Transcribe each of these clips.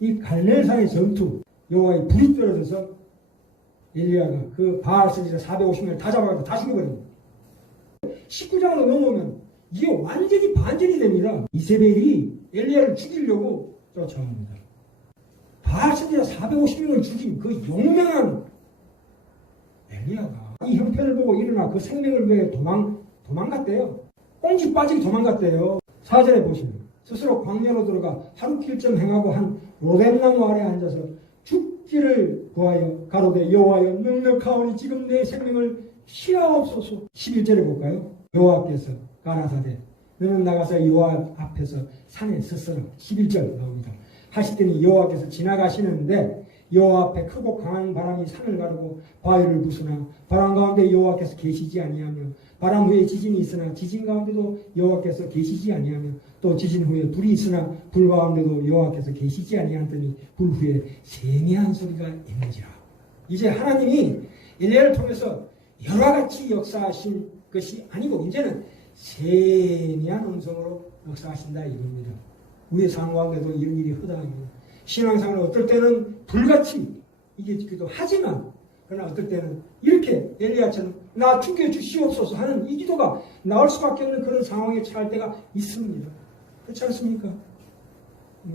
이 갈멜산의 전투 여호와의 불이 떨어져서 엘리야가 그 바알 선지자 450명을 다 잡아가지고 다 죽여버립니다. 19장으로 넘어오면 이게 완전히 반전이 됩니다. 이세벨이 엘리야를 죽이려고 쫓아옵니다. 바알 선지자 450명을 죽인 그 용맹한 엘리야가 이 형편을 보고 일어나 그 생명을 위해 도망 도망갔대요. 꽁지 빠지게 도망갔대요. 사절에 보시면 스스로 광야로 들어가 하루 길쯤 행하고 한 로뎀나무 아래 앉아서 죽기를 구하여 가로되 여호와여 넉넉하오니 지금 내 생명을 희하옵소서 11절에 볼까요? 여호와께서 가나사대 너는 나가서 여호와 앞에서 산에 서서라 11절 나옵니다. 하시더니 여호와께서 지나가시는데 여호와 앞에 크고 강한 바람이 산을 가르고 바위를 부수나 바람 가운데 여호와께서 계시지 아니하며 바람 후에 지진이 있으나 지진 가운데도 여호와께서 계시지 아니하며 또 지진 후에 불이 있으나 불 가운데도 여호와께서 계시지 아니하더니 불 후에 세미한 소리가 있는지라 이제 하나님이 엘리야를 통해서 여러 가지 역사하신 것이 아니고 이제는 세미한 음성으로 역사하신다 이겁니다. 우리의 상황 가운데도 이런 일이 허다합니다. 신앙생활은 어떨 때는 불같이 이게 기도 하지만 그러나 어떨 때는 이렇게 엘리야처럼 나 죽여 주시옵소서 하는 이 기도가 나올 수밖에 없는 그런 상황에 처할 때가 있습니다. 그렇지 않습니까?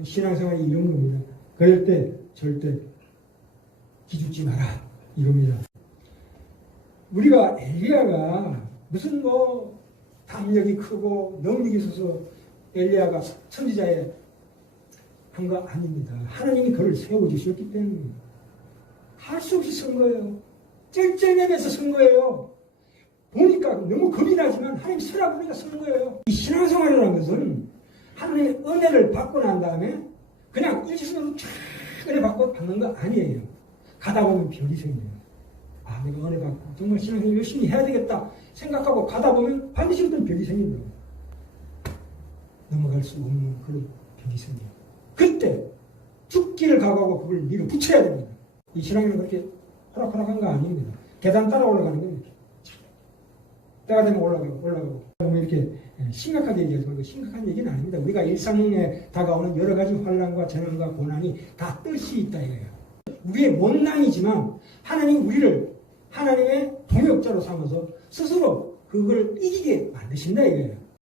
신앙생활이 이런 겁니다. 그럴 때 절대 기죽지 마라 이겁니다. 우리가 엘리야가 무슨 뭐 담력이 크고 능력이 있어서 엘리야가 선지자의 한 거 아닙니다. 하나님이 그를 세워주셨기 때문에 할 수 없이 쓴 거예요. 쩔쩔매면서 쓴 거예요. 보니까 너무 겁이 나지만 하나님 쓰라고 우리가 쓰는 거예요. 이 신앙생활이라는 것은 하나님의 은혜를 받고 난 다음에 그냥 일시적으로 쫙 은혜 받고 받는 거 아니에요. 가다 보면 별이 생겨요. 아, 내가 은혜 받고 정말 신앙생활 열심히 해야 되겠다 생각하고 가다 보면 반드시 어떤 벽이 생긴다고. 넘어갈 수 없는 그런 벽이 생겨요. 그때 죽기를 각오하고 그걸 밀어 붙여야 됩니다. 이 신앙에는 그렇게 호락호락한 거 아닙니다. 계단 따라 올라가는 거예요. 때가 되면 올라가고 올라가고 이렇게 심각하게 얘기하지 말고 심각한 얘기는 아닙니다. 우리가 일상에 다가오는 여러 가지 환란과 재난과 고난이 다뜰수 있다 이거예요. 우리의 못난이지만 하나님 우리를 하나님의 동역자로 삼아서 스스로 그걸 이기게 만드신다 이거예요.